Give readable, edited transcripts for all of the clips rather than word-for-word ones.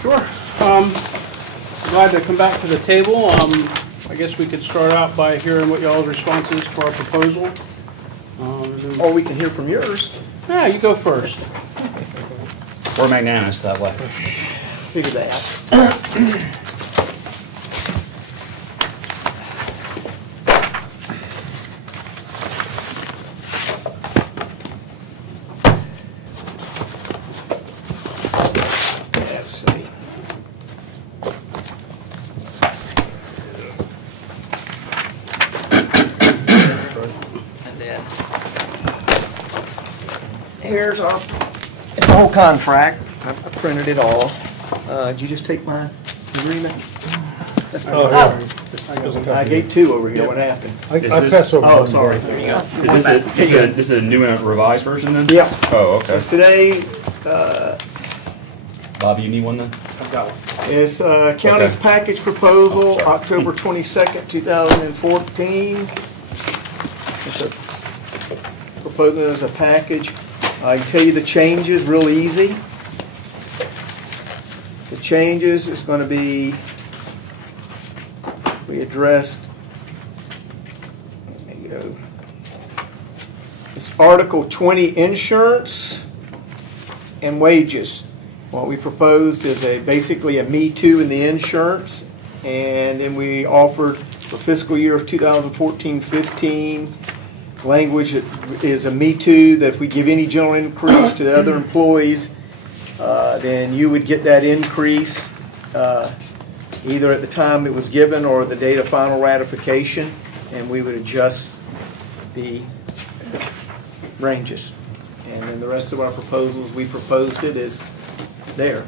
Sure. Glad to come back to the table. I guess we could start out by hearing what y'all's response is to our proposal. Or we can hear from yours. Yeah, you go first. We're magnanimous that way. Figure that. Here's our, it's the whole contract. I printed it all. Did you just take my agreement? I gave two over here. What happened? I passed over. Oh, sorry. There you go. This is a new and revised version then? Yeah. Oh, okay. It's today. Bob, you need one then? I've got one. It's county's package proposal, October 22nd, 2014. It's a proposal as a package. I can tell you the changes real easy. The changes is going to be, we addressed, let me go. It's Article 20 insurance and wages. What we proposed is basically a Me Too in the insurance, and then we offered for fiscal year of 2014-15 language is a Me Too, that if we give any general increase to the other employees, then you would get that increase either at the time it was given or the date of final ratification, and we would adjust the ranges. And then the rest of our proposals, we proposed it is there.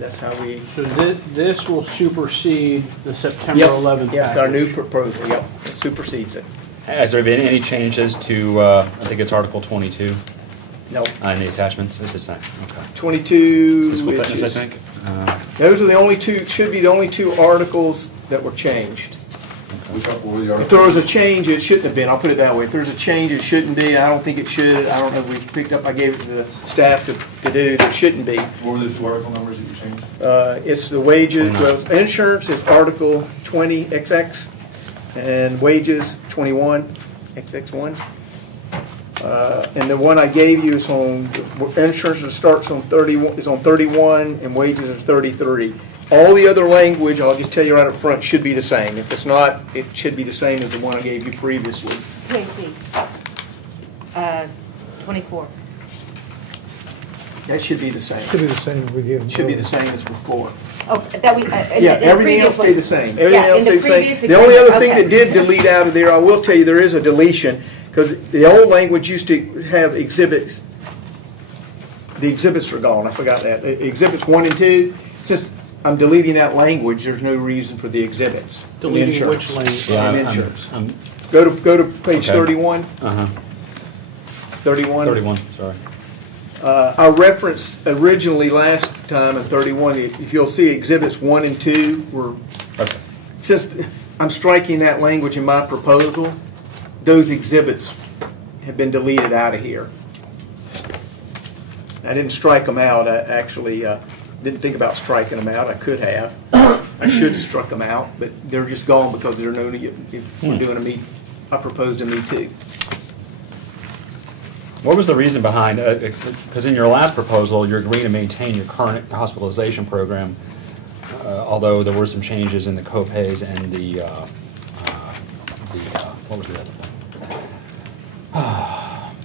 That's how we... So this will supersede the September 11th Yes, package. our new proposal, yep, it supersedes it. Has there been any changes to, I think it's Article 22? No. In the attachments? It's the same. Okay. 22 Fiscal fitness, issues. I think. Those are the only two, should be the only two articles that were changed. If there was a change, it shouldn't have been. I'll put it that way. If there's a change, it shouldn't be. I don't think it should. I don't know if we picked up. I gave it to the staff to do. There shouldn't be. What were the two article numbers that you changed? It's the wages. Well, insurance is Article 20 XX, and wages 21 XX1. And the one I gave you is on insurance. That starts on 31. Is on 31, and wages are 33. All the other language, I'll just tell you right up front, should be the same. If it's not, it should be the same as the one I gave you previously. PAT. 24. That should be the same. Should be the same as we gave them. It should be the same as before. Oh, that we. Yeah, everything else stayed the same. Everything else stayed the same. The agreement, only other thing okay. that did delete out of there, I will tell you, there is a deletion, because the old language used to have exhibits. The exhibits are gone. I forgot that. Exhibits 1 and 2. Since I'm deleting that language, there's no reason for the exhibits. Deleting which language? Yeah, insurance. Go to page Okay. 31. 31. 31, sorry. I referenced originally last time in 31, if you'll see exhibits 1 and 2 were, Okay. since I'm striking that language in my proposal, those exhibits have been deleted out of here. I didn't strike them out. I actually didn't think about striking them out. I could have. I should have struck them out, but they're just gone because they're no need. If we're doing a Me, I proposed a Me Too. What was the reason behind, because in your last proposal, you're agreeing to maintain your current hospitalization program, although there were some changes in the co-pays and the what was the other one?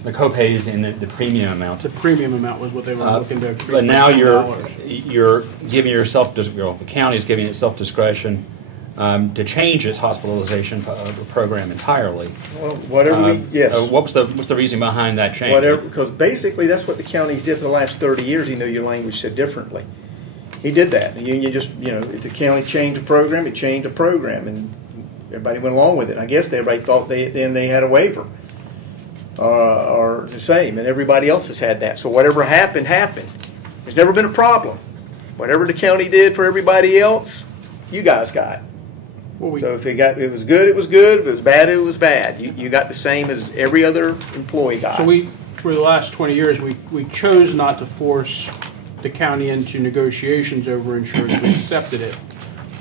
The co-pays and the premium amount. The premium amount was what they were looking to increase. But now $1,000. you're giving yourself, the county is giving itself discretion to change its hospitalization program entirely. Well, whatever yes. What's the reason behind that change? Whatever, because basically that's what the counties did for the last 30 years, even though your language said differently. He did that. You just, if the county changed a program, it changed a program, and everybody went along with it. I guess everybody thought then they had a waiver. Or the same, and everybody else has had that. So whatever happened, happened. There's never been a problem. Whatever the county did for everybody else, you guys got. Well, So if it was good, it was good. If it was bad, it was bad. You got the same as every other employee got. So for the last 20 years, we chose not to force the county into negotiations over insurance, we accepted it.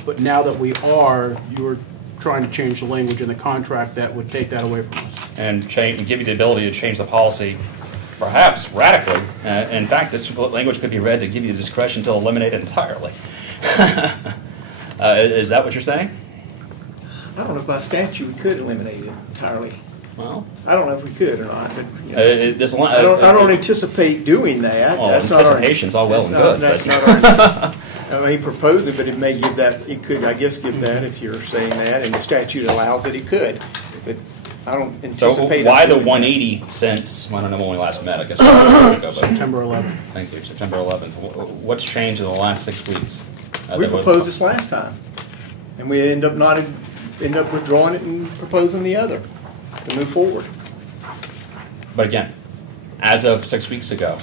But now that we are, you're trying to change the language in the contract that would take that away from us. And change, and give you the ability to change the policy, perhaps radically. In fact, this language could be read to give you the discretion to eliminate it entirely. Is that what you're saying? I don't know if by statute we could eliminate it entirely. Well, I don't know if we could or not, but you know, I I don't anticipate doing that. Well, That's not our- anticipation's all well that's and not- good, That's but- not our. I mean, he proposed it, but it may give that. It could, I guess, give that if you're saying that, and the statute allows it. It could, but I don't so anticipate. why us the doing that. 180 since, I don't know when we last met, I guess. Ago, but September 11th. thank you, September 11th. What's changed in the last 6 weeks? We proposed this last time, and we end up withdrawing it and proposing the other to move forward. But again, as of 6 weeks ago,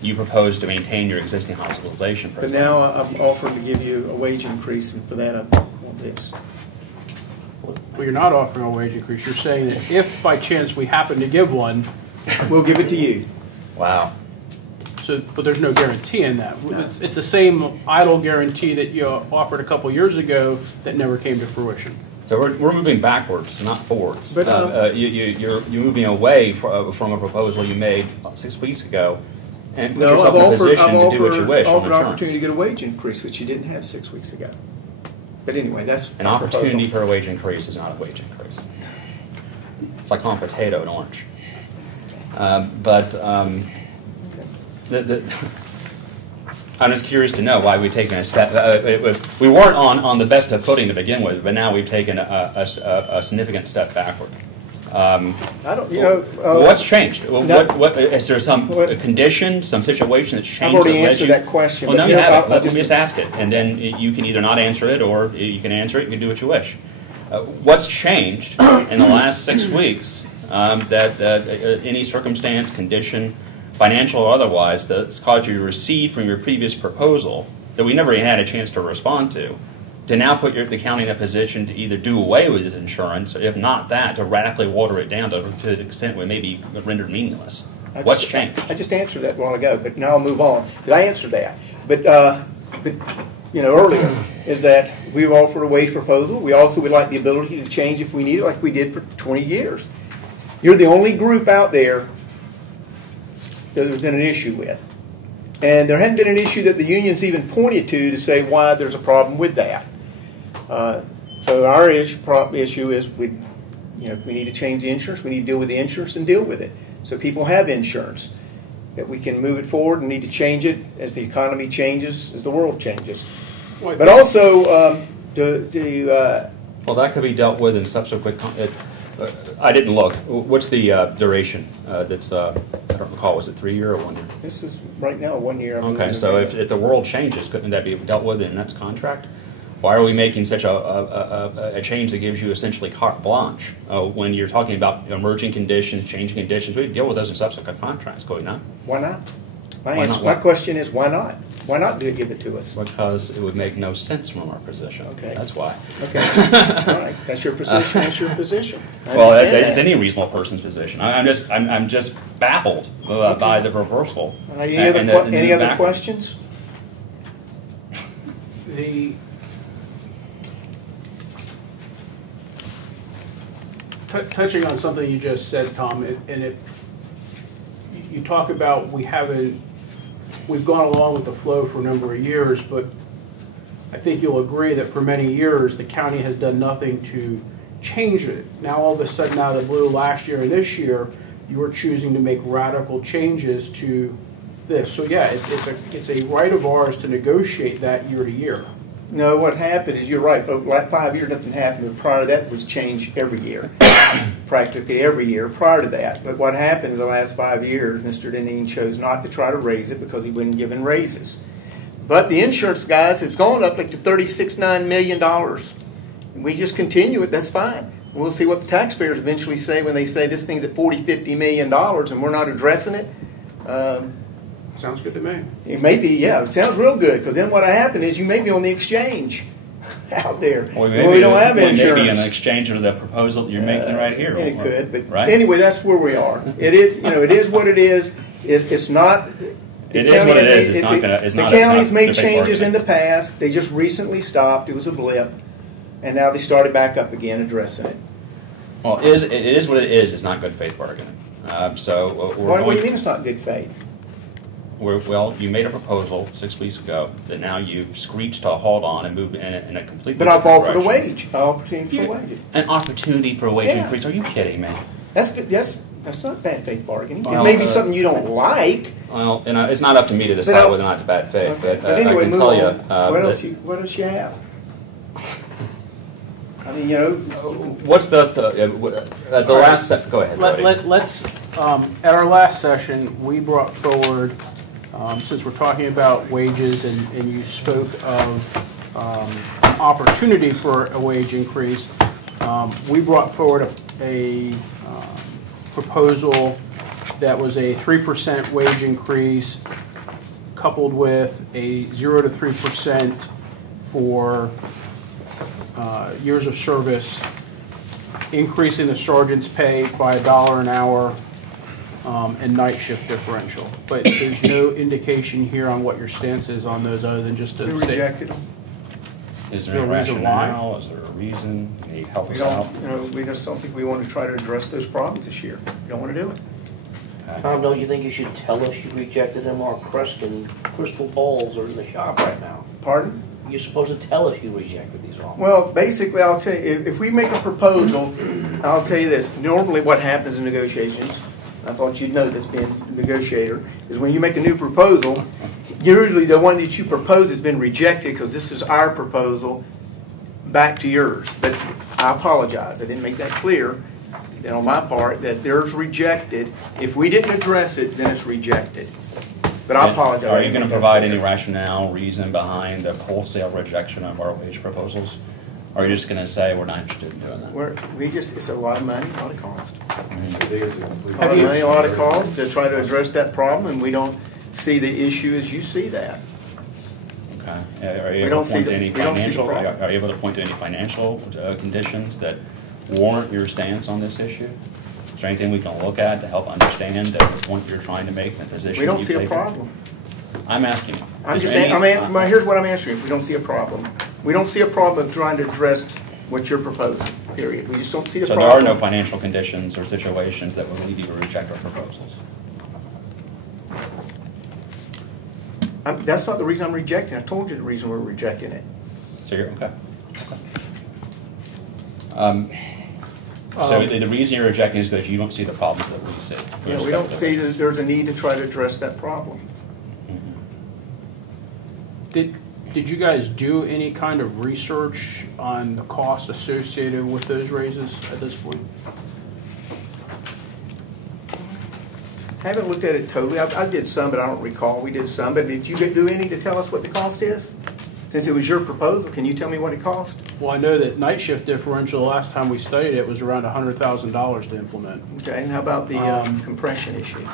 you proposed to maintain your existing hospitalization But program. now I'm offering to give you a wage increase, and for that I want this. Well, you're not offering a wage increase. You're saying that if by chance we happen to give one, We'll give it to you. Wow. but there's no guarantee in that. It's the same idle guarantee that you offered a couple years ago that never came to fruition. So we're moving backwards, not forwards. But, You're moving away from a proposal you made 6 weeks ago and put No, yourself I've in a offered, position I've to do what you wish on offered insurance. opportunity to get a wage increase, which you didn't have 6 weeks ago. But anyway, that's An opportunity for a wage increase is not a wage increase. It's like calling potato and orange. I'm just curious to know why we've taken a step. We weren't on the best of footing to begin with, but now we've taken a significant step backward. I don't, you know. What's changed? What is there some What- condition, some situation that's I've changed? already that led answered you? that question. Well, but no, you you know, haven't. I Let me just ask it, and then you can either not answer it, or you can answer it. You can do what you wish. What's changed in the last 6 weeks that any circumstance, condition, financial or otherwise, that's caused you to receive from your previous proposal that we never had a chance to respond to now put the county in a position to either do away with this insurance, or if not that, to radically water it down to the extent where it may be rendered meaningless? What's changed? I just answered that a while ago, but now I'll move on. Did I answer that? But you know, earlier is that we've offered a wage proposal. We also would like the ability to change if we need it, like we did for 20 years. You're the only group out there that there's been an issue with. And there hadn't been an issue that the unions even pointed to say why there's a problem with that. So our issue is we need to change the insurance. We need to deal with the insurance and deal with it. So people have insurance, that we can move it forward and need to change it as the economy changes, as the world changes. But also, Well, that could be dealt with in subsequent. I didn't look. What's the duration? That's I don't recall. Was it 3 year or 1 year? this is right now 1 year. Okay, so if the world changes, couldn't that be dealt with in the next contract? Why are we making such a change that gives you essentially carte blanche when you're talking about emerging conditions, changing conditions? We deal with those in subsequent contracts, could we not? Why not? Why not? My question is why not? Why not give it to us? Because it would make no sense from our position. Okay. That's why. Okay. All right. That's your position. That's your position. I Well, understand it's that. any reasonable person's position. I'm just baffled by the reversal. Any and other, the any move other backwards. questions? Touching on something you just said, Tom, you talk about we've gone along with the flow for a number of years, but I think you'll agree that for many years the county has done nothing to change it. Now all of a sudden, out of the blue, last year and this year, you are choosing to make radical changes to this. So yeah, it's a right of ours to negotiate that year to year. No, what happened is, you're right, over the last 5 years nothing happened, but prior to that was change every year, practically every year prior to that. But what happened in the last 5 years, Mr. Deneen chose not to try to raise it because he wasn't given raises. But the insurance guys, it's gone up like to $36.9 million. We just continue it, that's fine. We'll see what the taxpayers eventually say when they say this thing's at $40-50 million and we're not addressing it. Sounds good to me. It may be, yeah, it sounds real good, because then what'll happen is you may be on the exchange out there. Well, we don't have insurance. Maybe an exchange of the proposal that you're making right here. And it could, but right? anyway, that's where we are. It is, it is what it is. It's not It is what it is. It's not gonna. It's the not. county's it's not made a big changes in bargain. the past. They just recently stopped. It was a blip, and now they started back up again addressing it. Well, it is what it is. It's not good faith bargaining. What do you mean it's not good faith? Well, you made a proposal 6 weeks ago that now you've screeched to a halt on and move in a completely But I've different offered a direction. wage, an opportunity for a wage. An opportunity for a wage Yeah. increase? Are you kidding me? That's good. That's not bad faith bargaining. Well, It may be something you don't like. Well, it's not up to me to decide whether or not it's bad faith. Okay. But Anyway, I can move tell on. you. What else you have? I mean, you know. What's the last? Go ahead. Buddy. Let's, at our last session, we brought forward, since we're talking about wages and you spoke of opportunity for a wage increase, we brought forward a proposal that was a 3% wage increase coupled with a 0 to 3% for years of service, increasing the sergeant's pay by $1 an hour, and night shift differential. But there's no indication here on what your stance is on those other than just to We say. rejected them. Is there a reason why? rationale? Is there a reason? Can you help We us out? don't. You know, we just don't think we want to try to address those problems this year. We don't want to do it. Okay. Tom, don't you think you should tell us you rejected them? Our crystal balls are in the shop right now. Pardon? You're supposed to tell us you rejected these offers. Well, basically, I'll tell you, if we make a proposal, I'll tell you this. Normally what happens in negotiations, I thought you'd know this being a negotiator, is when you make a new proposal, usually the one that you propose has been rejected because this is our proposal back to yours. But I apologize. I didn't make that clear that on my part that theirs rejected. If we didn't address it, then it's rejected. But I apologize. Are you going to provide any rationale, reason behind the wholesale rejection of our wage proposals? Or are you just going to say we're not interested in doing that? It's a lot of money, a lot of cost. I think it's a complete. A lot of money, a lot of cost to try to address that problem, and we don't see the issue as you see that. Okay. Are you We able don't to see point the- to any we don't see the financial? problem. Are you able to point to any financial conditions that warrant your stance on this issue? Is there anything we can look at to help understand the point you're trying to make and the position We don't you've see a taken? problem. I'm asking you. I'm Is just, there any- here's what I'm answering. We don't see a problem. We don't see a problem of trying to address what you're proposing, period. We just don't see the So there are problem. no financial conditions or situations that would lead you to reject our proposals? That's not the reason I'm rejecting it. I told you the reason we're rejecting it. So you're, okay. So the reason you're rejecting is because you don't see the problems that we see. with We respect don't to see it. that there's a need to try to address that problem. Did you guys do any kind of research on the cost associated with those raises at this point? I haven't looked at it totally. I did some, but I don't recall. We did some. But did you do any to tell us what the cost is? Since it was your proposal, can you tell me what it cost? Well, I know that night shift differential, the last time we studied it, was around $100,000 to implement. Okay, and how about the compression issue?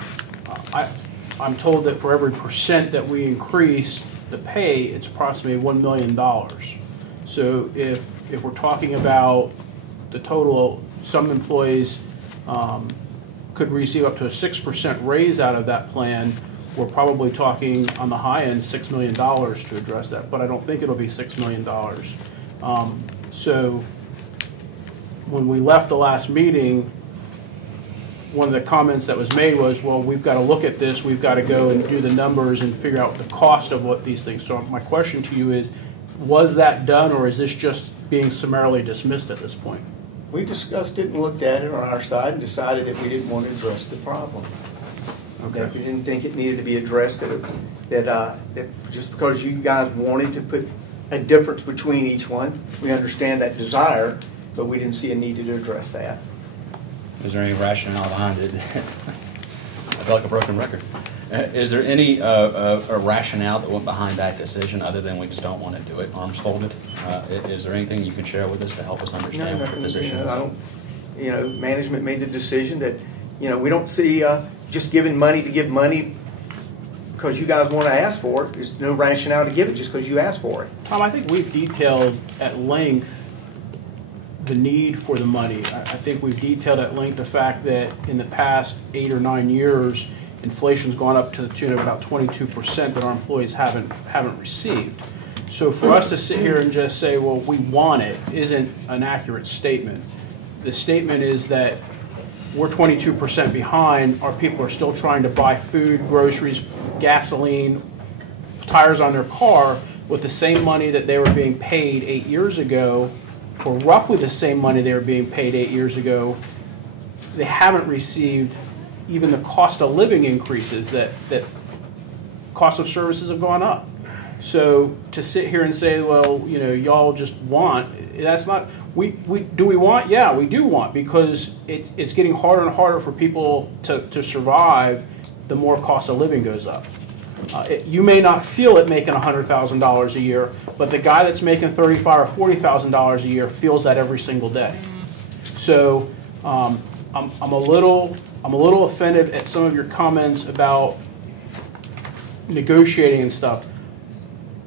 I'm told that for every percent that we increase the pay, it's approximately $1 million. So if we're talking about the total, some employees could receive up to a 6% raise out of that plan. We're probably talking on the high end $6 million to address that, but I don't think it'll be $6 million. So when we left the last meeting, one of the comments that was made was, well, we've got to look at this, we've got to go and do the numbers and figure out the cost of what these things. So my question to you is, was that done, or is this just being summarily dismissed at this point? We discussed it and looked at it on our side and decided that we didn't want to address the problem. Okay. That we didn't think it needed to be addressed, that just because you guys wanted to put a difference between each one, we understand that desire, but we didn't see a need to address that. Is there any rationale behind it? I feel like a broken record. Is there any a rationale that went behind that decision other than we just don't want to do it, arms folded? Is there anything you can share with us to help us understand what the position is? Management made the decision that, we don't see just giving money to give money because you guys want to ask for it. There's no rationale to give it just because you ask for it. Tom, I think we've detailed at length the need for the money. I think we've detailed at length the fact that in the past 8 or 9 years, inflation's gone up to the tune of about 22% that our employees haven't received. So for us to sit here and just say, well, we want it, isn't an accurate statement. The statement is that we're 22% behind. Our people are still trying to buy food, groceries, gasoline, tires on their car with the same money that they were being paid 8 years ago, or roughly the same money they were being paid 8 years ago. They haven't received even the cost of living increases that cost of services have gone up. So to sit here and say, well, you know, y'all just want, that's not, do we want? Yeah, we do want, because it's getting harder and harder for people to survive the more cost of living goes up. You may not feel it making $100,000 a year, but the guy that's making $35,000 or $40,000 a year feels that every single day. So I'm a little offended at some of your comments about negotiating and stuff.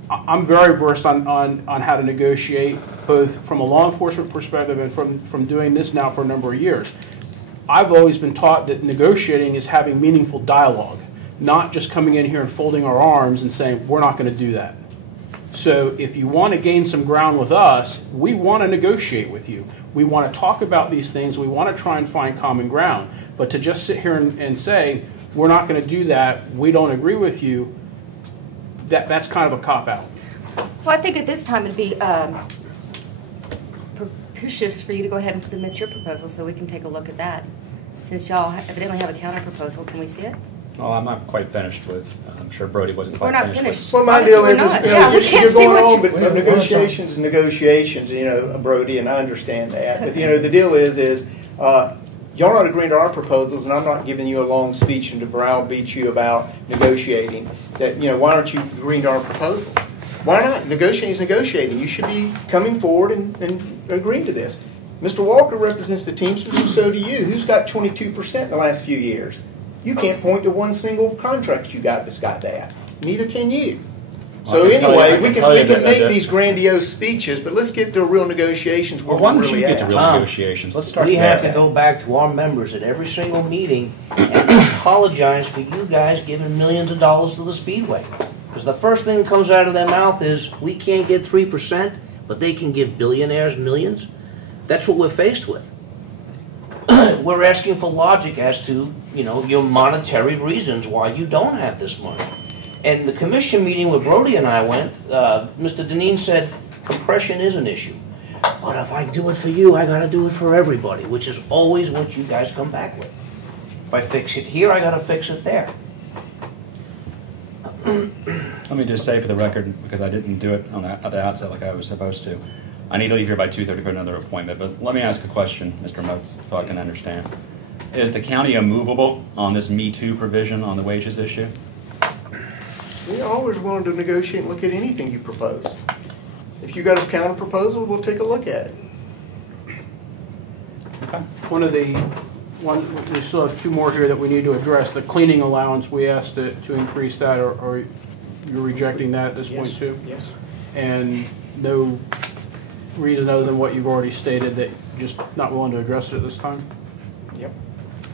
I'm very versed on how to negotiate, both from a law enforcement perspective and from doing this now for a number of years. I've always been taught that negotiating is having meaningful dialogue, not just coming in here and folding our arms and saying, we're not going to do that. So if you want to gain some ground with us, we want to negotiate with you. We want to talk about these things. We want to try and find common ground. But to just sit here and say, we're not going to do that, we don't agree with you, that's kind of a cop-out. Well, I think at this time it'd be propitious for you to go ahead and submit your proposal so we can take a look at that. Since y'all evidently have a counter proposal, can we see it? Oh, I'm not quite finished with. I'm sure Brody wasn't We're quite not finished. finished. Well, my Honestly, deal is, we're not. you know, Yeah, we can't you're see going what on, you- but negotiations, you know, Brody, and I understand that. But, you know, the deal is y'all not agreeing to our proposals, and I'm not giving you a long speech and to browbeat you about negotiating. That, you know, why aren't you agreeing to our proposals? Why not? Negotiating is negotiating. You should be coming forward and agreeing to this. Mr. Walker represents the Teamsters, and so do you. Who's got 22% in the last few years? You can't point to one single contract you got that's got that. Neither can you. So anyway, we can make these grandiose speeches, but let's get to real negotiations where Well, why we're don't you really get to at. real negotiations? Let's start We there. have to go back to our members at every single meeting and apologize for you guys giving millions of dollars to the Speedway. Because the first thing that comes out of their mouth is, we can't get 3%, but they can give billionaires millions. That's what we're faced with. We're asking for logic as to, you know, your monetary reasons why you don't have this money. And the commission meeting where Brody and I went, Mr. Deneen said, compression is an issue. But if I do it for you, I got to do it for everybody, which is always what you guys come back with. If I fix it here, I got to fix it there. Let me just say for the record, because I didn't do it at the outset like I was supposed to, I need to leave here by 2:30 for another appointment, but let me ask a question, Mr. Motes, so I can understand. Is the county immovable on this Me Too provision on the wages issue? We're always willing to negotiate and look at anything you propose. If you got a counter proposal, we'll take a look at it. We still have two more here that we need to address. The cleaning allowance, we asked to increase that, or you're rejecting that at this point too? Yes. And no reason other than what you've already stated, that you're just not willing to address it at this time? Yep.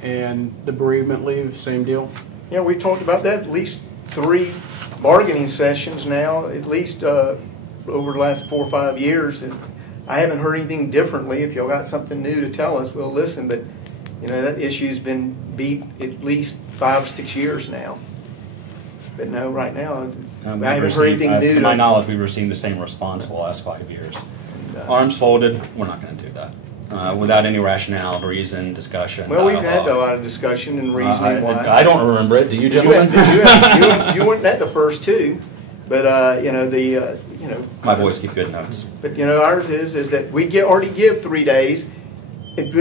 And the bereavement leave, same deal? Yeah, we talked about that at least 3 bargaining sessions now, at least over the last 4 or 5 years. And I haven't heard anything differently. If y'all got something new to tell us, we'll listen. But, you know, that issue's been beat at least 5 or 6 years now. But no, right now, I haven't heard anything new. To my knowledge, we've received the same response for the last 5 years. Arms folded, we're not going to do that. Without any rationale, reason, discussion. Well, we've had a lot of discussion and reasoning why. I don't remember it. Do you, gentlemen? You weren't at the first 2, but you know My boys keep good notes. But you know, ours is that we already give 3 days. And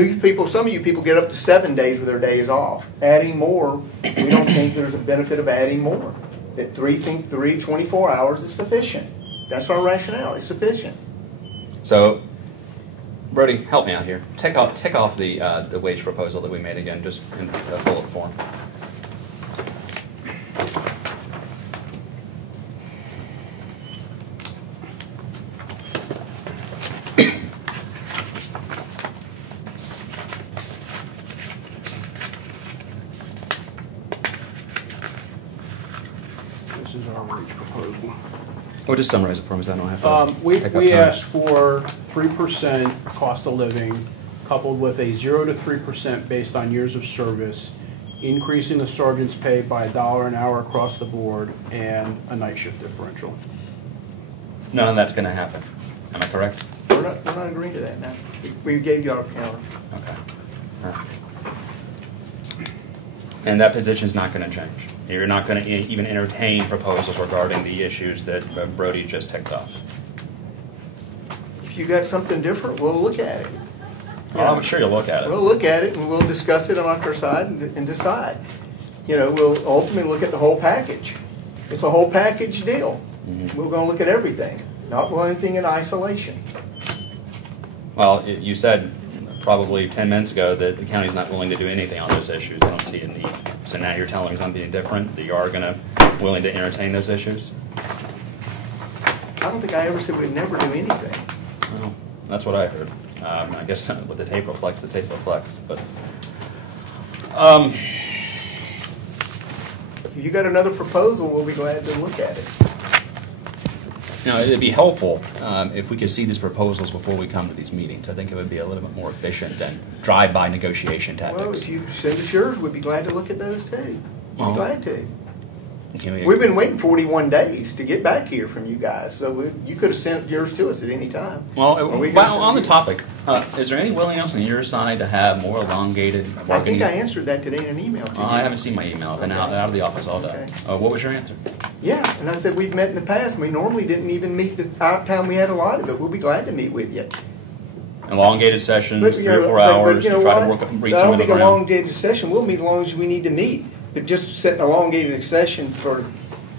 some of you people get up to 7 days with their days off. Adding more, we don't think there's a benefit of adding more. That 24 hours is sufficient. That's our rationale. It's sufficient. So, Brody, help me out here. Take off the wage proposal that we made again, just in bullet form. is our wage proposal. Well, just summarize it for me, so I don't have to We take up time. asked for 3% cost of living, coupled with a 0 to 3% based on years of service, increasing the sergeant's pay by $1 an hour across the board, and a night shift differential. None of that's going to happen. Am I correct? We're not agreeing to that now. We gave you our counter. Okay. And that position is not going to change. You're not going to even entertain proposals regarding the issues that Brody just ticked off. If you got something different, we'll look at it. Well, I'm sure you'll look at it. We'll look at it and we'll discuss it on our side and decide. You know, we'll ultimately look at the whole package. It's a whole package deal. Mm-hmm. We're going to look at everything, not one thing in isolation. Well, you said probably 10 minutes ago that the county's not willing to do anything on those issues. I don't see a need. So now you're telling us something different, that you are willing to entertain those issues? I don't think I ever said we'd never do anything. Well, that's what I heard. I guess what the tape reflects, the tape reflects. But If you got another proposal, we'll be glad to look at it. you know, it'd be helpful if we could see these proposals before we come to these meetings. I think it would be a little bit more efficient than drive-by negotiation tactics. Well, if you send us yours, we'd be glad to look at those too. We'd Well, be glad to. Okay, We've been waiting 41 days to get back here from you guys, so you could have sent yours to us at any time. Well, Or we could well send on the you- topic, is there any willingness on your side to have more elongated I bargaining? think I answered that today in an email to you. I haven't seen my email. I've been out of the office all day. Okay. What was your answer? Yeah, and I said we've met in the past, and we normally didn't even meet the time we had allotted, but we'll be glad to meet with you. Elongated sessions, But, 3 you or know, 4 but hours you to know try what? to reach I some don't of the think a ground. elongated session, we'll meet as long as we need to meet. But just set an elongated session for,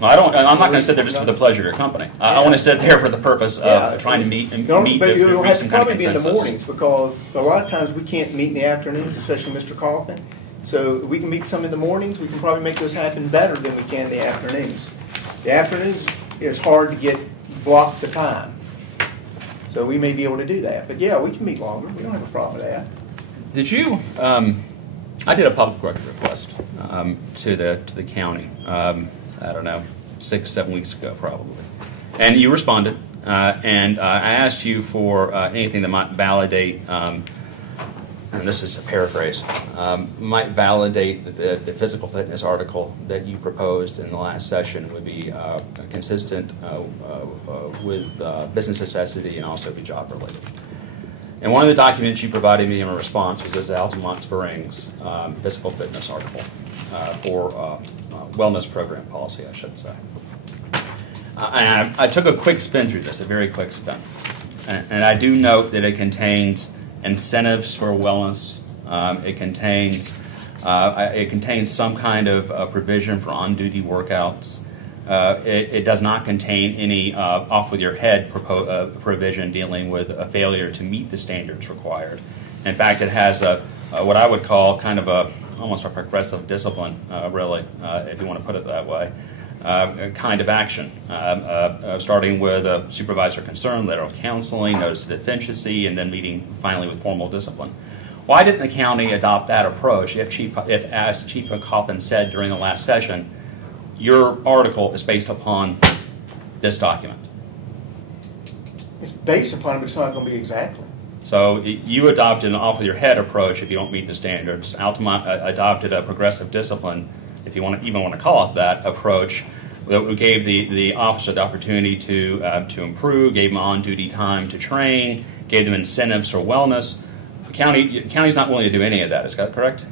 No, I'm not going to sit there just for the pleasure of your company. I want to sit there for the purpose of trying to meet and no, meet but to it'll reach have some to kind of probably be in the consensus. mornings, because a lot of times we can't meet in the afternoons, especially Mr. Kaufman. So we can meet some in the mornings, we can probably make those happen better than we can in the afternoons. The afternoons, it's hard to get blocks of time. So we may be able to do that. But yeah, we can meet longer, we don't have a problem with that. Did you? I did a public record request to the county. I don't know, 6-7 weeks ago probably, and you responded. And I asked you for anything that might validate. And this is a paraphrase. Might validate that the physical fitness article that you proposed in the last session would be consistent with business necessity and also be job related. And one of the documents you provided me in response was this Altamont Springs physical fitness article for wellness program policy, I should say. And I took a quick spin through this, a very quick spin. And I do note that it contains incentives for wellness. It contains some kind of provision for on-duty workouts. It does not contain any off-with-your-head provision dealing with a failure to meet the standards required. In fact, it has what I would call kind of almost a progressive discipline, really, if you want to put it that way, kind of action, starting with a supervisor concern, letter of counseling, notice of deficiency, and then meeting finally with formal discipline. Why didn't the county adopt that approach if as Chief Coffin said during the last session, your article is based upon this document? It's based upon it, but it's not going to be exactly. So you adopted an off-with-your-head approach if you don't meet the standards. Altamont adopted a progressive discipline, if you even want to call it that, approach that gave the officer the opportunity to improve, gave them on-duty time to train, gave them incentives for wellness. The county's not willing to do any of that. Is that correct?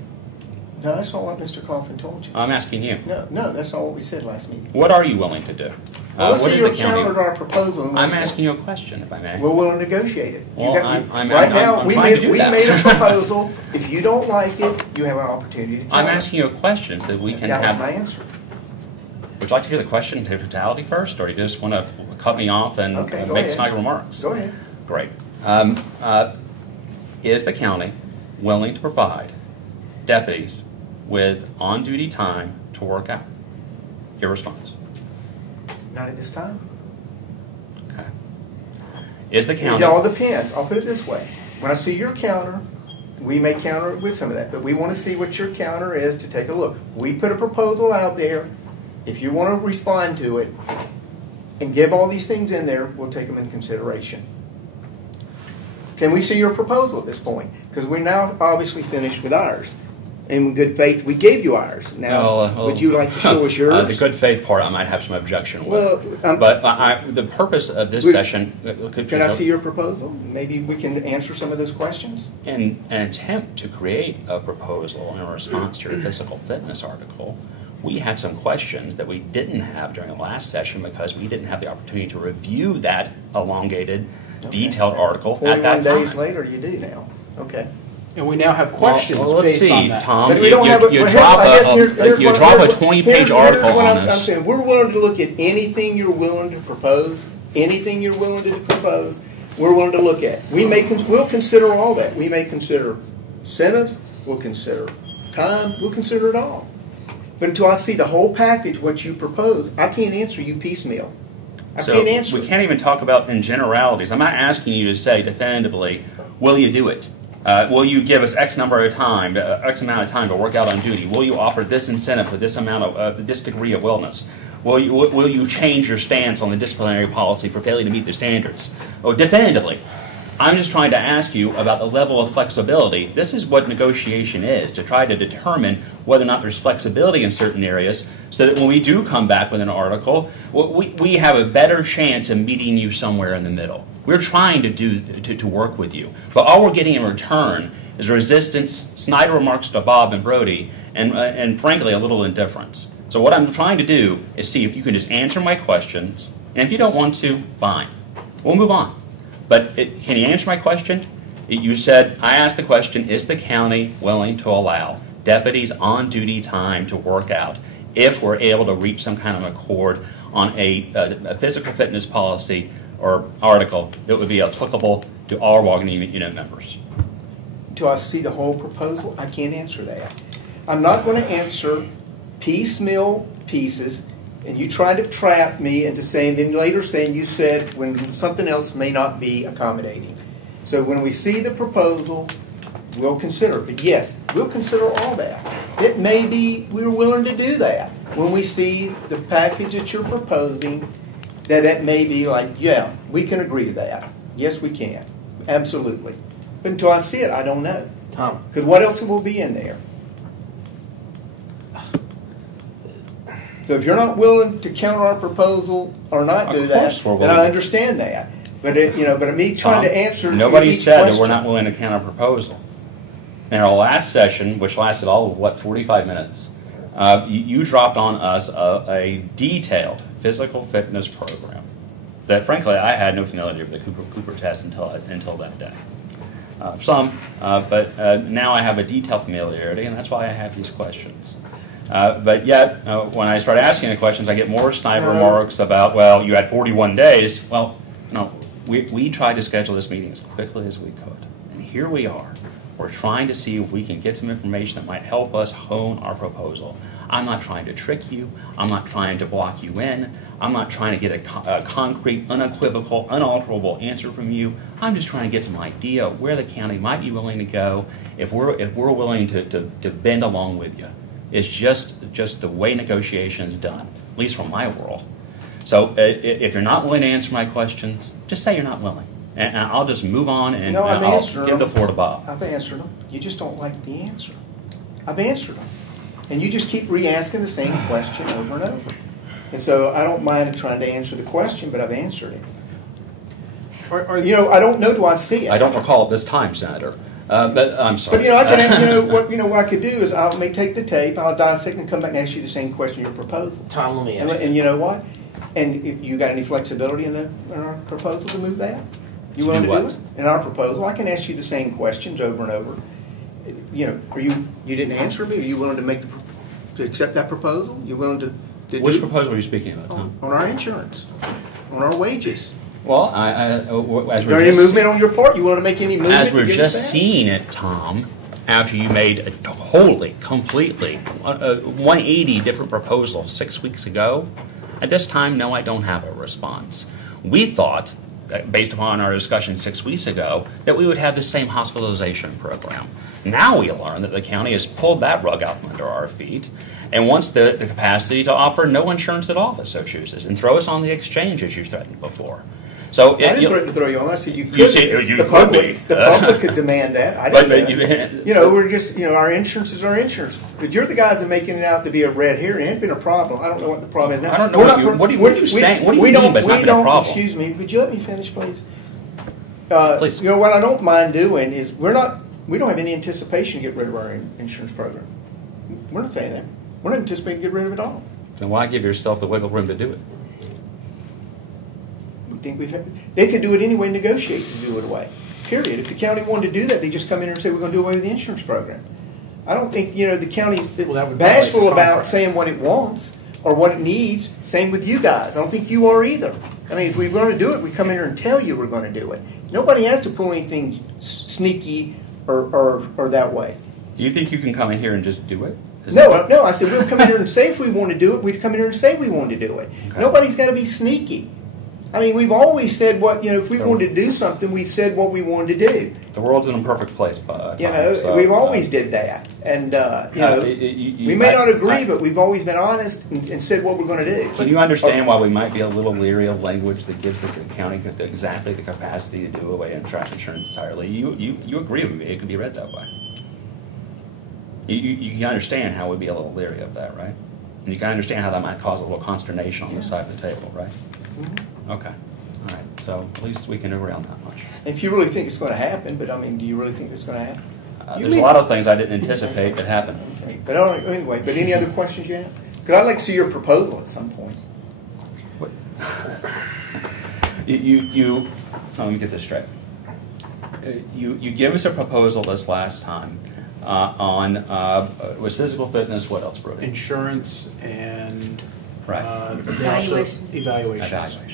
No, that's not what Mr. Coffin told you. I'm asking you. No, that's not what we said last meeting. What are you willing to do? Well, let's what see is your the county? counter to our proposal. And I'm we'll see. asking you a question, if I may. We're willing to negotiate it. Well, I'm right now, we trying to do made that. a proposal. If you don't like it, you have an opportunity to tell I'm us. asking you a question so that we can That was have. my answer. Would you like to hear the question in totality first, or do you just want to cut me off and Okay, go make ahead. snide remarks? Go ahead. Great. Is the county willing to provide deputies with on-duty time to work out? Your response. Not at this time. Okay. Is the It county? all depends. I'll put it this way. When I see your counter, we may counter it with some of that, but we want to see what your counter is to take a look. We put a proposal out there, If you want to respond to it and give all these things in there, we'll take them in consideration. Can we see your proposal at this point? Because we're now obviously finished with ours. In good faith, we gave you ours. Now, would you like to show us yours? The good faith part, I might have some objection Well, with. But the purpose of this session... Can I see your proposal? Maybe we can answer some of those questions? In an attempt to create a proposal in response to your physical fitness article, we had some questions that we didn't have during the last session because we didn't have the opportunity to review that elongated, detailed article at that 41 time. days later, you do now. Okay. And we now have questions Well, let's based see, on that. Tom. But we don't have a- You well, drop I guess here's a what- 20-page here's article what on I'm us. saying. We're willing to look at anything you're willing to propose. Anything you're willing to propose, we're willing to look at. We'll consider all that. We may consider incentives. We'll consider time. We'll consider it all. But until I see the whole package, what you propose, I can't answer you piecemeal. I can't answer. We can't even talk about in generalities. I'm not asking you to say definitively, will you do it? Will you give us X amount of time to work out on duty? Will you offer this incentive for this amount of this degree of wellness? Will you change your stance on the disciplinary policy for failing to meet the standards? Oh, definitively. I'm just trying to ask you about the level of flexibility. This is what negotiation is, to try to determine whether or not there's flexibility in certain areas so that when we do come back with an article, we have a better chance of meeting you somewhere in the middle. We're trying to work with you. But all we're getting in return is resistance, snide remarks to Bob and Brody, and frankly, a little indifference. So what I'm trying to do is see if you can just answer my questions, and if you don't want to, fine. We'll move on. But can you answer my question? You said, I asked the question, is the county willing to allow deputies on duty time to work out if we're able to reach some kind of accord on a physical fitness policy or article that would be applicable to all bargaining unit members? Until I see the whole proposal, I can't answer that. I'm not going to answer piecemeal pieces, and you try to trap me into saying, then later saying you said when something else may not be accommodating. So when we see the proposal, we'll consider it. But yes, we'll consider all that. It may be we're willing to do that. When we see the package that you're proposing, that may be like, yeah, we can agree to that. Yes, we can. Absolutely. But until I see it, I don't know. Tom. Because what else will be in there? So if you're not willing to counter our proposal or not do that, then I understand that. But but me trying to answer nobody each said question. that we're not willing to counter a proposal. In our last session, which lasted all of 45 minutes, you dropped on us a detailed physical fitness program that, frankly, I had no familiarity with the Cooper test until that day. But now I have a detailed familiarity, and that's why I have these questions. But yet, when I start asking the questions, I get more snide remarks about, well, you had 41 days. Well, no, we tried to schedule this meeting as quickly as we could. And here we are. We're trying to see if we can get some information that might help us hone our proposal. I'm not trying to trick you. I'm not trying to block you in. I'm not trying to get a concrete, unequivocal, unalterable answer from you. I'm just trying to get some idea of where the county might be willing to go if we're willing to bend along with you. It's just the way negotiation is done, at least from my world. So if you're not willing to answer my questions, just say you're not willing. And I'll just move on and I'll give the floor to Bob. I've answered them. You just don't like the answer. I've answered them. And you just keep re-asking the same question over and over. And so I don't mind trying to answer the question, but I've answered it. I don't know, do I see it? I don't recall at this time, Senator. But I'm sorry. But I can, what I could do is I may take the tape, I'll dissect and come back and ask you the same question, your proposal. Tom, let me ask you. And you know what? And if you got any flexibility in our proposal to move that? You willing to do it? In our proposal, I can ask you the same questions over and over. You didn't answer me? Are you willing to accept that proposal? You willing to Which proposal are you speaking about, Tom? On our insurance, on our wages. Well, as Is there any movement on your part? You want to make any movement? As we're just seeing it, Tom, after you made a wholly, completely 180 different proposals 6 weeks ago, at this time, no, I don't have a response. We thought based upon our discussion 6 weeks ago, that we would have the same hospitalization program. Now we learn that the county has pulled that rug out from under our feet and wants the capacity to offer no insurance at all if it so chooses, and throw us on the exchange as you threatened before. So I didn't threaten to throw you on. I said you could. You said you could be. The public could demand that. I didn't. We're just, our insurance is our insurance. But you're the guys that are making it out to be a red herring. It ain't been a problem. I don't know what the problem is now. I don't know what are you saying? What do you mean by it's not been a problem? Excuse me. Would you let me finish, please? Please. What I don't mind doing is we don't have any anticipation to get rid of our insurance program. We're not saying that. We're not anticipating to get rid of it all. Then why give yourself the wiggle room to do it? They could do it anyway, negotiate to do it away. Period. If the county wanted to do that, they just come in and say we're going to do away with the insurance program. I don't think the county's bashful about saying what it wants or what it needs. Same with you guys. I don't think you are either. I mean, if we're going to do it, we come in here and tell you we're going to do it. Nobody has to pull anything sneaky or that way. Do you think you can come in here and just do it? No. I said we'll come in here and say if we want to do it. We'd come in here and say we want to do it. Okay. Nobody's got to be sneaky. I mean, we've always said what, if we wanted to do something, we said what we wanted to do. The world's an imperfect place, Bud. We've always did that. And, we may not agree, but we've always been honest and said what we're going to do. Can you understand why we might be a little leery of language that gives the county exactly the capacity to do away with trash insurance entirely? You agree with me. It could be read that way. You can understand how we'd be a little leery of that, right? And you can understand how that might cause a little consternation on this side of the table, right? Mm-hmm. Okay. All right. So at least we can agree on that much. If you really think it's going to happen, but I mean, do you really think it's going to happen? There's a lot of things I didn't anticipate that happened. Okay. But anyway, any other questions you have? Because I'd like to see your proposal at some point. What? Let me get this straight. You give us a proposal this last time on was physical fitness. What else, Brody? Insurance and evaluations. Evaluations.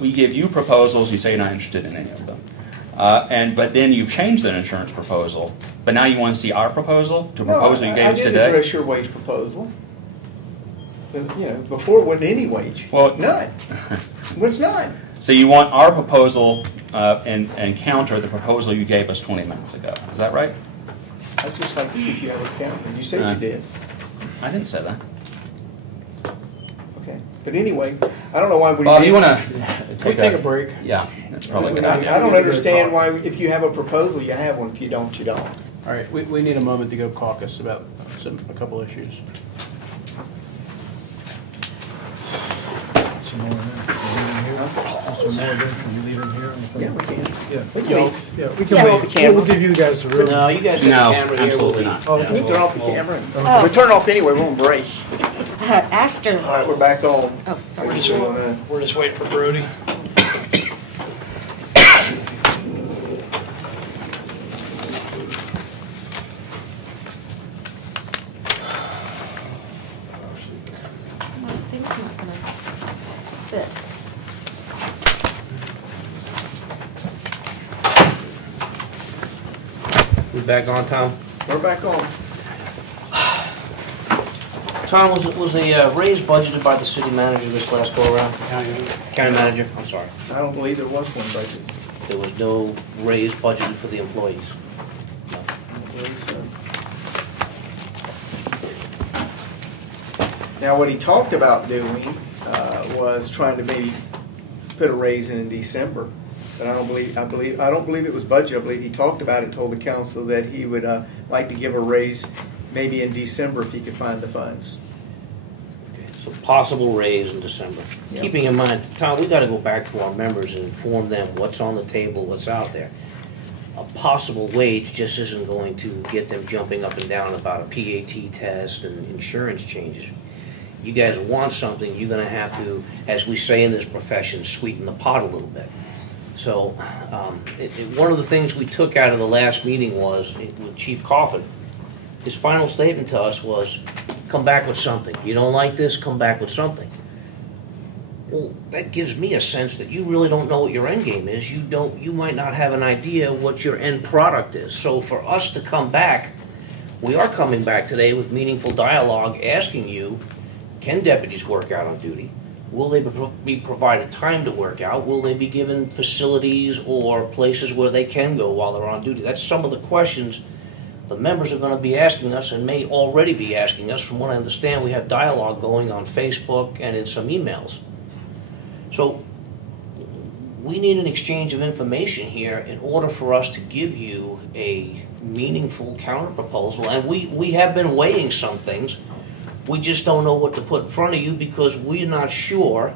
We give you proposals. You say you're not interested in any of them, but then you've changed that insurance proposal. But now you want to see our proposal to proposal you gave us today. I didn't address your wage proposal. Before it wasn't any wage. Well, none. Well, it's not. So you want our proposal and counter the proposal you gave us 20 minutes ago. Is that right? I'd just like to see if you have a counter. You said you did. I didn't say that. Okay. But anyway, I don't know why we. Bob, do you want to take a break? Yeah, that's probably a good idea. I don't understand why, if you have a proposal, you have one. If you don't, you don't. All right. We need a moment to go caucus about a couple issues. Some more in here. Should you leave in here? Yeah, we can. Yeah. We can. Yeah, we can leave. We'll give you guys the room. No, you guys got the camera here. Absolutely not. Oh, we turn off the camera. We turn it off anyway. We're on break. Astor. All right, we're back on. Oh, sorry. We're just waiting for Brody. Things not gonna fit. We back on, Tom? We're back on. Tom, was a raise budgeted by the city manager this last go around? County manager? I'm sorry. I don't believe there was one budget. There was no raise budgeted for the employees. No. I don't believe so. Now, what he talked about doing was trying to maybe put a raise in December, but I don't believe it was budgeted. I believe he talked about it and told the council that he would like to give a raise maybe in December if he could find the funds. Okay, so possible raise in December. Yep. Keeping in mind, Tom, we got to go back to our members and inform them what's on the table, what's out there. A possible wage just isn't going to get them jumping up and down about a PAT test and insurance changes. You guys want something, you're going to have to, as we say in this profession, sweeten the pot a little bit. So one of the things we took out of the last meeting was, with Chief Coffin, his final statement to us was, come back with something. You don't like this, come back with something. Well, that gives me a sense that you really don't know what your end game is. You might not have an idea what your end product is. So for us to come back, we are coming back today with meaningful dialogue asking you, can deputies work out on duty? Will they be provided time to work out? Will they be given facilities or places where they can go while they're on duty? That's some of the questions the members are going to be asking us and may already be asking us. From what I understand, we have dialogue going on Facebook and in some emails. So we need an exchange of information here in order for us to give you a meaningful counterproposal. And we have been weighing some things. We just don't know what to put in front of you because we're not sure.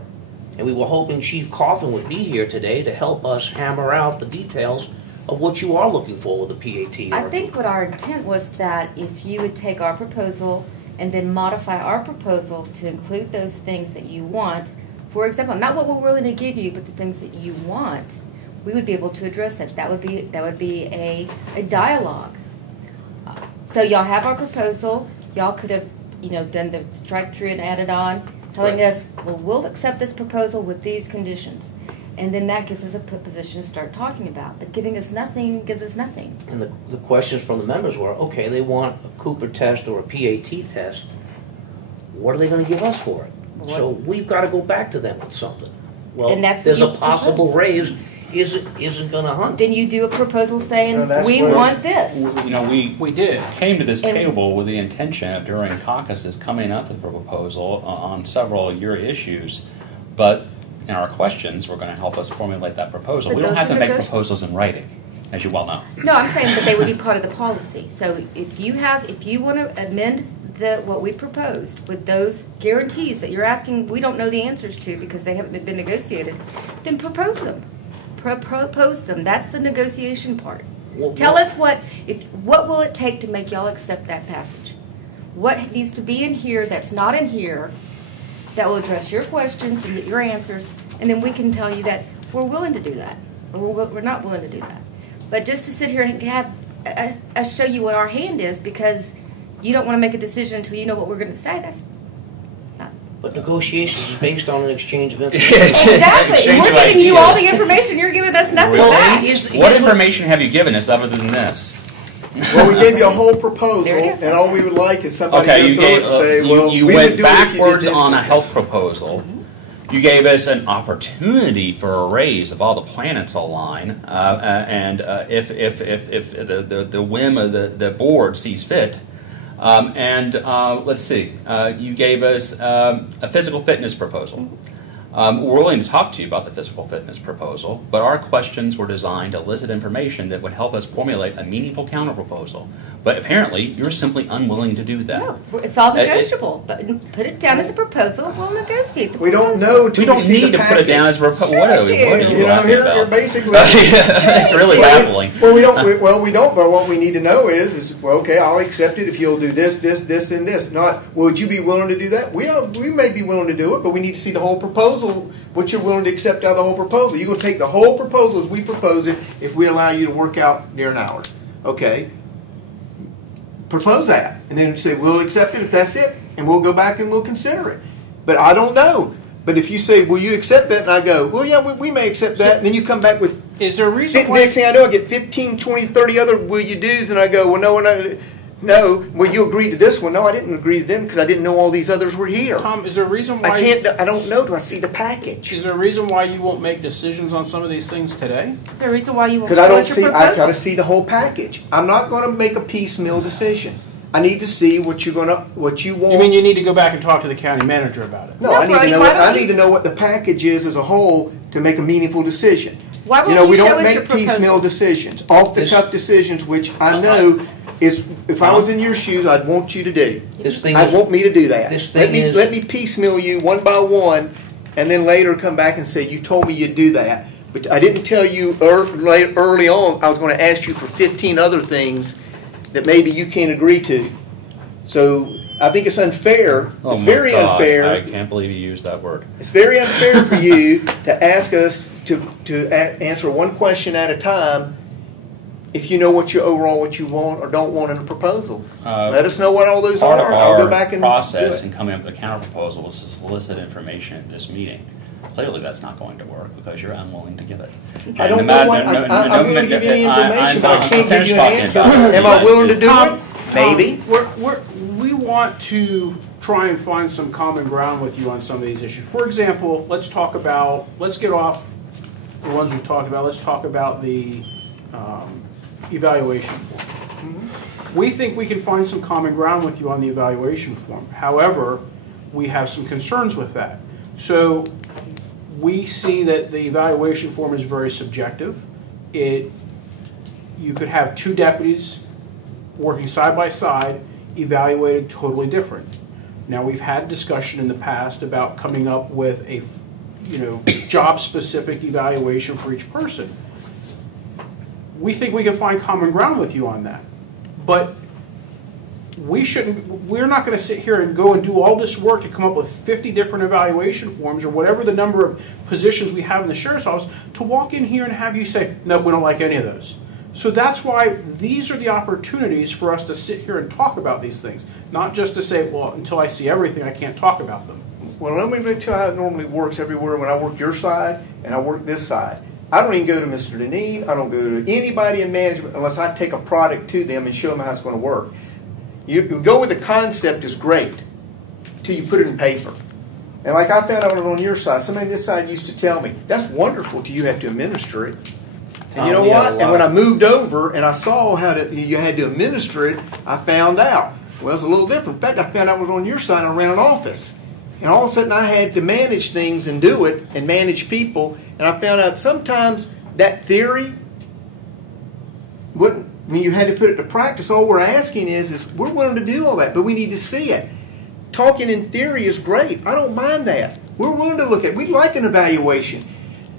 And we were hoping Chief Coffin would be here today to help us hammer out the details of what you are looking for with the PAT. I think what our intent was that if you would take our proposal and then modify our proposal to include those things that you want, for example, not what we're willing to give you, but the things that you want, we would be able to address that. That would be a dialogue. So y'all have our proposal. Y'all could have, done the strike through and added on, telling us, well, we'll accept this proposal with these conditions. And then that gives us a position to start talking about. But giving us nothing gives us nothing. And the questions from the members were, okay, they want a Cooper test or a PAT test. What are they going to give us for it? So we've got to go back to them with something. Well, And that's there's what a you possible propose. raise isn't going to hunt. Then you do a proposal saying, we where- want this. We did. came to this And- table with the intention of during caucuses coming up with a proposal on several of your issues, but in our questions, we're going to help us formulate that proposal. But We don't those have to are make negotiable. proposals in writing, as you well know. No, I'm saying that they would be part of the policy. So if you want to amend what we proposed with those guarantees that you're asking, we don't know the answers to because they haven't been negotiated, then propose them. Propose them. That's the negotiation part. Tell us what will it take to make y'all accept that passage? What needs to be in here that's not in here that will address your questions and your answers, and then we can tell you that we're willing to do that, or we're not willing to do that. But just to sit here and have us show you what our hand is because you don't want to make a decision until you know what we're going to say, that's not. But negotiations is based on an exchange of information. Exactly. Exchange We're of giving you all the ideas. information. You're giving us nothing Well, back. What information have you given us other than this? Well, we gave you a whole proposal, There it is. and all we would like is somebody Okay, to you go through it gave and say, well, you we went would do it if you did backwards this on a and health this. proposal. You gave us an opportunity for a raise if all the planets align, and if the whim of the board sees fit. Let's see, you gave us a physical fitness proposal. We're willing to talk to you about the physical fitness proposal, but our questions were designed to elicit information that would help us formulate a meaningful counterproposal. But apparently, you're simply unwilling to do that. No, it's all negotiable. But put it down as a proposal. We'll negotiate the We don't proposal. know We till don't we see need the to put it down as a proposal. Sure What are we you do. laughing You're about? basically. It's really baffling. Well, we don't. But what we need to know is well, okay, I'll accept it if you'll do this, and this. Not, would you be willing to do that? We may be willing to do it, but we need to see the whole proposal. What you're willing to accept out of the whole proposal. You're going to take the whole proposal as we propose it if we allow you to work out during hours. Okay. Propose that, and then say we'll accept it if that's it, and we'll go back and we'll consider it. But I don't know. But if you say, will you accept that? And I go, well, yeah, we may accept that. And then you come back with, Is there a reason why? next thing I know, I get 15, 20, 30 other will you do's, and I go, well, no, well, you agreed to this one. No, I didn't agree to them because I didn't know all these others were here. Tom, is there a reason why? I don't know. Do I see the package? Is there a reason why you won't make decisions on some of these things today? Is there a reason why you won't Because I show don't us see, your I got proposal? to see the whole package. I'm not going to make a piecemeal decision. I need to see what you want. You mean you need to go back and talk to the county manager about it? No, No, I need to Brody, know. why don't you- I need to know what the package is as a whole to make a meaningful decision. Why won't you we show don't us your make piecemeal proposal? decisions, off-the-cuff decisions, which I know is. If I was in your shoes, I'd want you to do. This thing I'd is, want me to do that. this thing is- let me piecemeal you one by one, and then later come back and say you told me you'd do that, but I didn't tell you early on. I was going to ask you for 15 other things that maybe you can't agree to. So I think it's unfair. Oh It's my very God, unfair. I can't believe you used that word. It's very unfair for you to ask us to answer one question at a time if you know what you want or don't want in a proposal. Let us know what all those Part are. of I'll go our back and process do in it. coming up with a counterproposal was to solicit information at this meeting. Clearly, that's not going to work because you're unwilling to give it. I don't know what I'm willing to give you any information, but I can't give you an answer. Am I willing to do it? Maybe. We want want to try and find some common ground with you on some of these issues. For example, let's get off the ones we talked about. Let's talk about the evaluation form. We think we can find some common ground with you on the evaluation form. However, we have some concerns with that. So we see that the evaluation form is very subjective. You could have two deputies working side by side, evaluated totally different. Now, we've had discussion in the past about coming up with a job-specific evaluation for each person. We think we can find common ground with you on that. But we're not going to sit here and go and do all this work to come up with 50 different evaluation forms or whatever the number of positions we have in the sheriff's office to walk in here and have you say, no, we don't like any of those. So that's why these are the opportunities for us to sit here and talk about these things, not just to say, well, until I see everything, I can't talk about them. Well, let me tell you how it normally works everywhere when I work your side and I work this side. I don't even go to Mr. Deneve. I don't go to anybody in management unless I take a product to them and show them how it's going to work. You go with the concept is great until you put it in paper. And like I found out on your side, somebody on this side used to tell me, that's wonderful till you have to administer it. And you know what? And when I moved over and I saw how you had to administer it, I found out. Well, it's a little different. In fact, I found out it was on your side and I ran an office. And all of a sudden I had to manage things and do it and manage people. And I found out sometimes that theory wouldn't, I mean, you had to put it to practice. All we're asking is we're willing to do all that, but we need to see it. Talking in theory is great. I don't mind that. We're willing to look at it. We'd like an evaluation.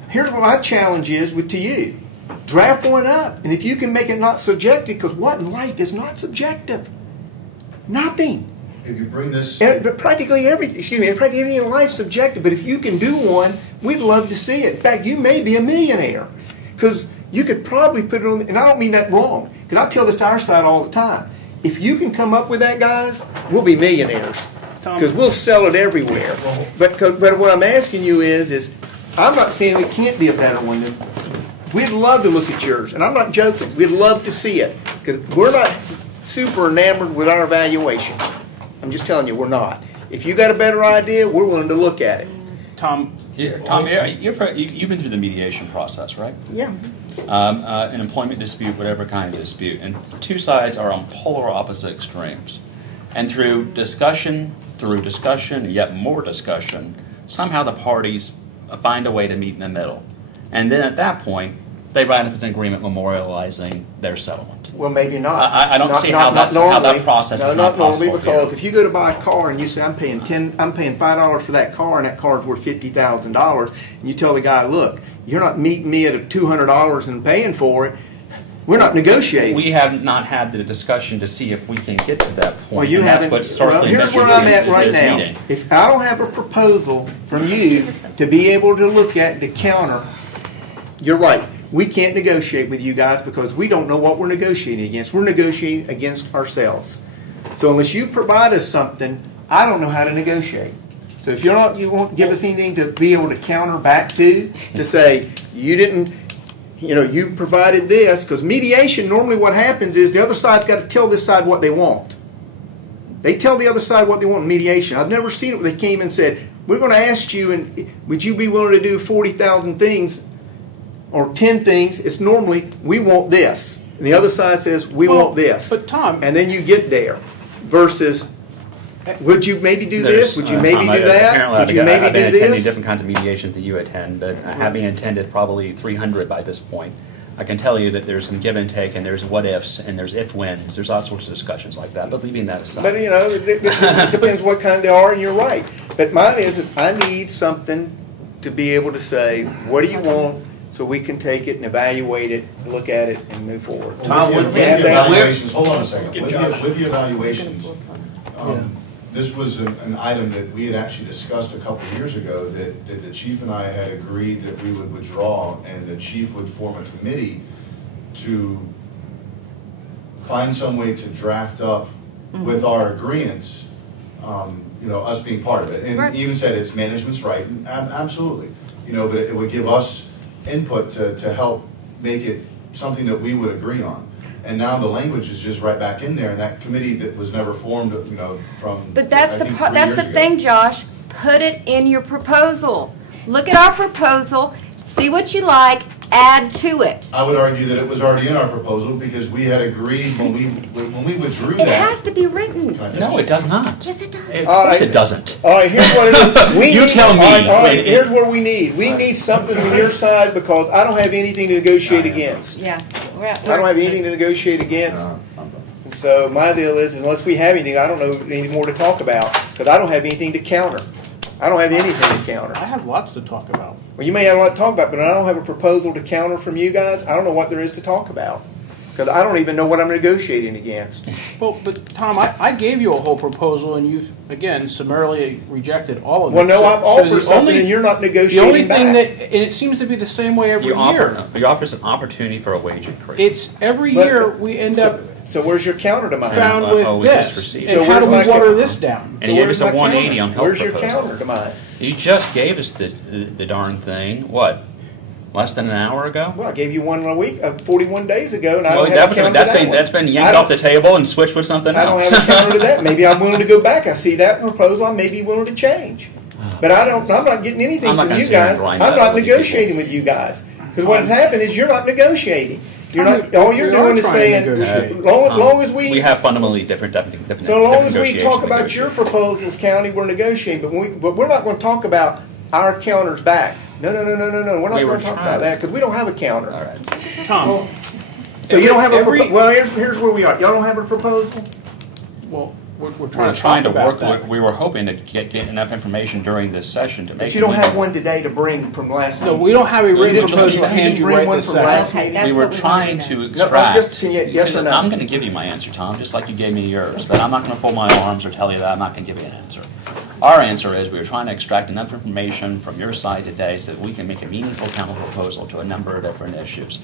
Here's what my challenge is to you. Draft one up. And if you can make it not subjective, because what in life is not subjective? Nothing. If you bring this... Practically everything in life is subjective. But if you can do one, we'd love to see it. In fact, you may be a millionaire. Because you could probably put it on... And I don't mean that wrong. Because I tell this to our side all the time. If you can come up with that, guys, we'll be millionaires. Because we'll sell it everywhere. But what I'm asking you is I'm not saying it can't be a better one. We'd love to look at yours. And I'm not joking. We'd love to see it. Because we're not super enamored with our evaluation. I'm just telling you, we're not. If you got a better idea, we're willing to look at it. Tom, you've been through the mediation process, right? Yeah. An employment dispute, whatever kind of dispute. And two sides are on polar opposite extremes. And through discussion, yet more discussion, somehow the parties find a way to meet in the middle. And then at that point, they write up an agreement memorializing their settlement. Well, maybe not. I don't see how that process is not normally, possible. Because if you go to buy a car and you say I'm paying $5 for that car, and that car's worth $50,000, and you tell the guy, look, you're not meeting me at $200 and paying for it. We're not negotiating. We have not had the discussion to see if we can get to that point. Well, you haven't. Well, here's where I'm at right now. Meeting. If I don't have a proposal from you to be able to look at to counter, you're right. We can't negotiate with you guys because we don't know what we're negotiating against. We're negotiating against ourselves. So unless you provide us something, I don't know how to negotiate. So if you won't give us anything to be able to counter back to say you didn't, you provided this, because mediation, normally what happens is the other side's got to tell this side what they want. They tell the other side what they want in mediation. I've never seen it where they came and said, we're going to ask you, and would you be willing to do 40,000 things or 10 things? It's normally, we want this. And the other side says, we want this. But Tom... And then you get there. Versus, would you maybe do this? Would you maybe do that? Would you maybe do this? I've been attending different kinds of mediations that you attend, but having attended probably 300 by this point, I can tell you that there's some give and take, and there's what ifs, and there's if wins. There's all sorts of discussions like that. But leaving that aside, but it depends what kind they are, and you're right. But mine is, I need something to be able to say, what do you want, so we can take it and evaluate it, look at it, and move forward. Tom, with the evaluations, hold on a second. With the evaluations, this was an item that we had actually discussed a couple of years ago that the chief and I had agreed that we would withdraw, and the chief would form a committee to find some way to draft up with our agreements, us being part of it. And he even said it's management's right, and absolutely. But it would give us input to help make it something that we would agree on. And now the language is just right back in there, and that committee that was never formed, from. But that's I the think, part, 3 that's the years thing, ago. Josh. Put it in your proposal. Look at our proposal, see what you like, add to it. I would argue that it was already in our proposal because we had agreed when we withdrew It that. has to be written. Can I finish? No, it does not. Yes, it does. Of course it doesn't. All right, here's what it is. We You need, tell me. All right, here's what we need. We need something from your side because I don't have anything to negotiate against. Yeah. I don't have anything to negotiate against. And so my deal is, unless we have anything, I don't know any more to talk about because I don't have anything to counter. I don't have anything to counter. I have lots to talk about. Well, you may have a lot to talk about, but I don't have a proposal to counter from you guys. I don't know what there is to talk about because I don't even know what I'm negotiating against. Well, but Tom, I gave you a whole proposal, and you've again summarily rejected all of it. Well, no, I've offered the something, only- and you're not The negotiating only thing back. that, and it seems to be the same way every You year. offer us an opportunity for a wage increase. It's every But- year we end up So where's your counter to mine? found Oh, with we just this. received And it. how So do we where's my water counter? this down? And he gave us where's a my 180 counter? on health Where's your proposal. counter to mine? You just gave us the darn thing, what, less than an hour ago? Well, I gave you one a week, 41 days ago, and I Well, don't have a counter to that one. that's been I yanked don't- off the table and switched with something I don't else. have a counter to that. Maybe I'm willing to go back. I see that proposal. I may be willing to change. But I'm not getting anything I'm not from gonna you sit here and guys. grind I'm that not with you negotiating with you guys. Because what happened is you're not negotiating. You're not. We All you're are doing is trying to saying, negotiate. long as we have fundamentally different definitions. so long as we talk about your proposals, county, we're negotiating. But we're not going to talk about our counters back. No. We're not We were going to talk trying. about that because we don't have a counter. All right. Tom, So you don't have a every- proposal. Well, here's where we are. Y'all don't have a proposal. well, we're We're trying to trying talk to about work. that. We were hoping to get enough information during this session to make. But you don't have one today to bring from last No, meeting. we don't have a You written didn't- proposal to you hand didn't you bring right one this from second. last Okay, meeting. that's We were what we trying wanted to know. extract. just- can you- yes or no? I'm going to give you my answer, Tom, just like you gave me yours. But I'm not going to fold my arms or tell you that I'm not going to give you an answer. Our answer is we were trying to extract enough information from your side today so that we can make a meaningful counter proposal to a number of different issues.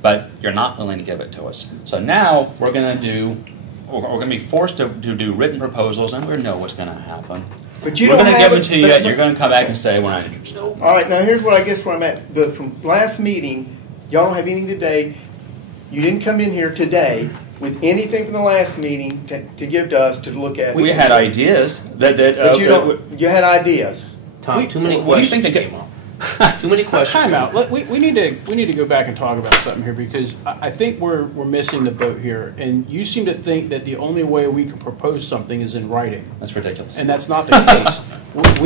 But you're not willing to give it to us. So now we're going to be forced to do written proposals, and we know what's going to happen. But you We're don't going to have give it- them to you, but- you're going to come back and say we're not interested. All right, now here's what I guess where I'm at. From last meeting, y'all don't have anything today. You didn't come in here today with anything from the last meeting to give to us to look at. We had ideas that But you don't. You had ideas. Tom, too many what do you think questions they came up. Too many questions. Time out. We need to go back and talk about something here because I think we're missing the boat here. And you seem to think that the only way we can propose something is in writing, That's ridiculous. and that's not the case.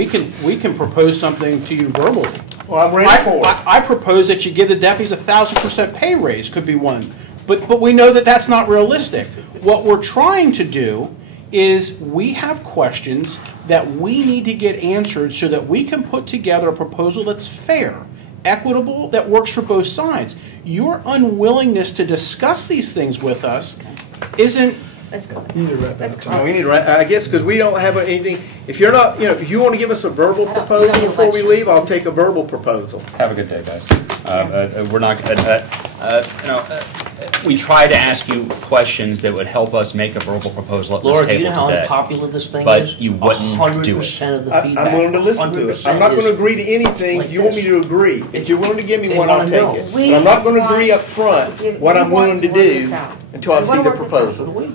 We can propose something to you verbally. Well, I'm ready for it. I propose that you give the deputies 1,000% pay raise. Could be one, but we know that that's not realistic. What we're trying to do is we have questions that we need to get answered so that we can put together a proposal that's fair, equitable, that works for both sides. Your unwillingness to discuss these things with us isn't. Let's go. You need to wrap it Let's up, go. Tom. We need to. I guess because we don't have anything. If you're not, if you want to give us a verbal I don't- we don't proposal need a before we lecture. leave, I'll take a verbal proposal. Have a good day, guys. We're not. We try to ask you questions that would help us make a verbal proposal at Laura, this do you know table how today. unpopular this thing But is? you wouldn't do it. 100% of the I, feedback. I'm willing to listen to it. I'm not going to agree to anything. like You want me this. to agree. If you're willing to give me They one, I'll wanna take know. it. We But I'm not going to agree want up front to give- what we I'm want willing to to work do this out. until I We see wanna the work this out. proposal.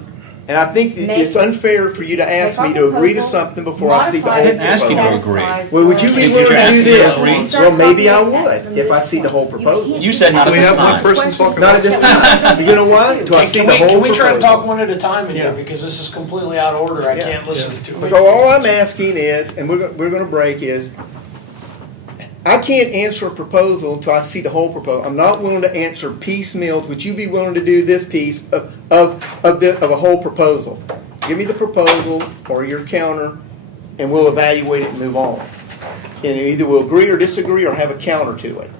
And I think Make- it's unfair for you to ask Make me our to agree to proposal, something before I see the modify whole I didn't ask you to proposal. agree. Well, would you be Did willing you to ask do me to this? agree? Well, maybe I would if I see the whole proposal. You said not at We this have one time. person talking Not at this time. You know why? Until I see the whole Can we try to talk proposal. one at a time in Yeah. here, because this is completely out of order, I Yeah. can't listen to it. So all I'm asking is, and we're going to break, is I can't answer a proposal until I see the whole proposal. I'm not willing to answer piecemeal. Would you be willing to do this piece of a whole proposal? Give me the proposal or your counter, and we'll evaluate it and move on. And either we'll agree or disagree or have a counter to it.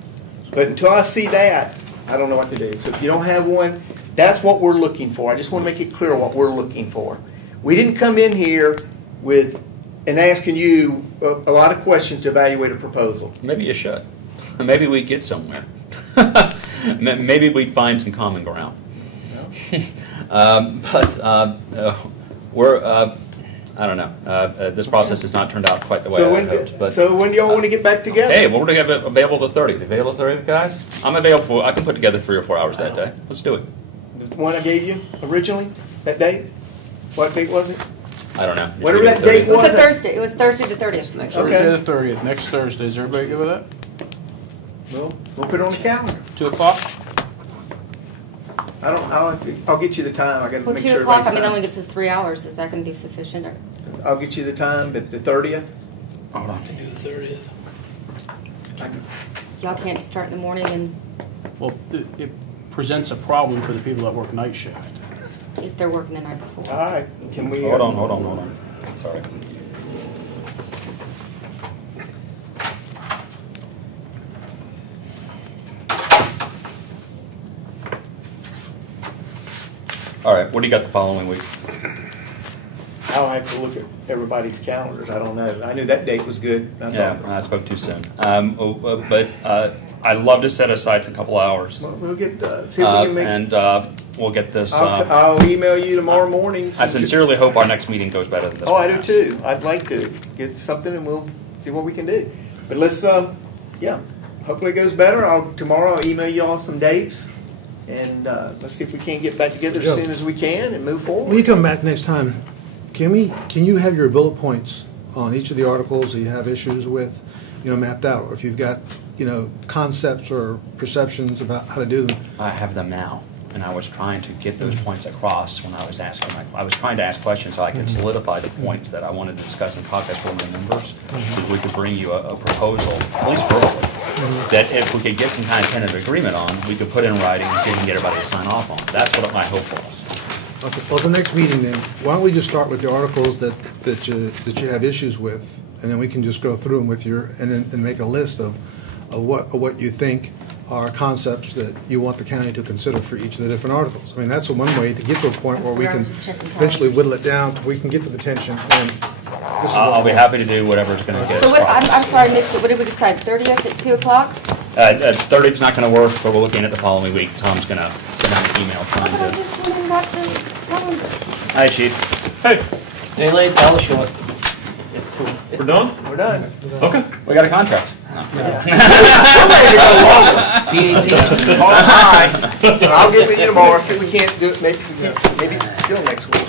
But until I see that, I don't know what to do. So if you don't have one, that's what we're looking for. I just want to make it clear what we're looking for. We didn't come in here and asking you a lot of questions to evaluate a proposal. Maybe you should. Maybe we'd get somewhere. Maybe we'd find some common ground. We're. I don't know. This process has not turned out quite the way I hoped. But So when do y'all want to get back together? hey, we're going to have available the 30th. Available the 30th, guys? I'm available. I can put together 3 or 4 hours that day. Let's do it. one I gave you originally, that date? What date was it? I don't know. Whatever that date It was was. a Thursday. It was Thursday the 30th. Next Okay. Thursday the 30th, next Thursday. Is everybody good with that? We'll put it on the calendar. 2 o'clock? I'll get you the time. I gotta Well, make 2 sure o'clock, I everybody's mean, it time. only gets us 3 hours. Is that going to be sufficient? Or? I'll get you the time, but the 30th. Hold on. I can do the 30th. Y'all can't start in the morning and Well, it presents a problem for the people that work night shift. if they're working the night before. All right, can we? Hold on. Sorry. All right, what do you got the following week? I'll have to look at everybody's calendars. I don't know. I knew that date was good. Yeah, I spoke too soon. But I'd love to set aside a couple hours. We'll get, see if we can make. And we'll get this. I'll email you tomorrow morning. I sincerely hope our next meeting goes better than this Oh, one I do has. too. I'd like to get something and we'll see what we can do. But let's, yeah, hopefully it goes better. Tomorrow I'll email you all some dates. And let's see if we can't get back together Joe. as soon as we can and move When forward. you come back next time, can you have your bullet points on each of the articles that you have issues with, mapped out? Or if you've got, concepts or perceptions about how to do them? I have them now, and I was trying to get those points across when I was asking. I was trying to ask questions so I could solidify the points that I wanted to discuss in caucus for my members, so we could bring you a proposal, at least verbally, that if we could get some kind of tentative agreement on, we could put in writing and see if we can get everybody to sign off on. That's what my hope was. Okay, well, the next meeting then, why don't we just start with the articles that you have issues with, and then we can just go through them with and make a list of what you think are concepts that you want the county to consider for each of the different articles. I mean, that's one way to get to a point where we can eventually whittle it down to we can get to the tension. And this is I'll be happy to do whatever's going to get So us what, across. I'm sorry, I missed it. What did we decide? 30th at 2 o'clock? 30th is not going to work, but we're looking at the following week. Tom's going to send out an email Oh, trying but I to. just went and got the calendar. Hi, Chief. Hey, Day late, dollar short. we're done? We're done. Okay. We got a contract. All right. I'll get with you tomorrow. See if we can't do it. Maybe still next week.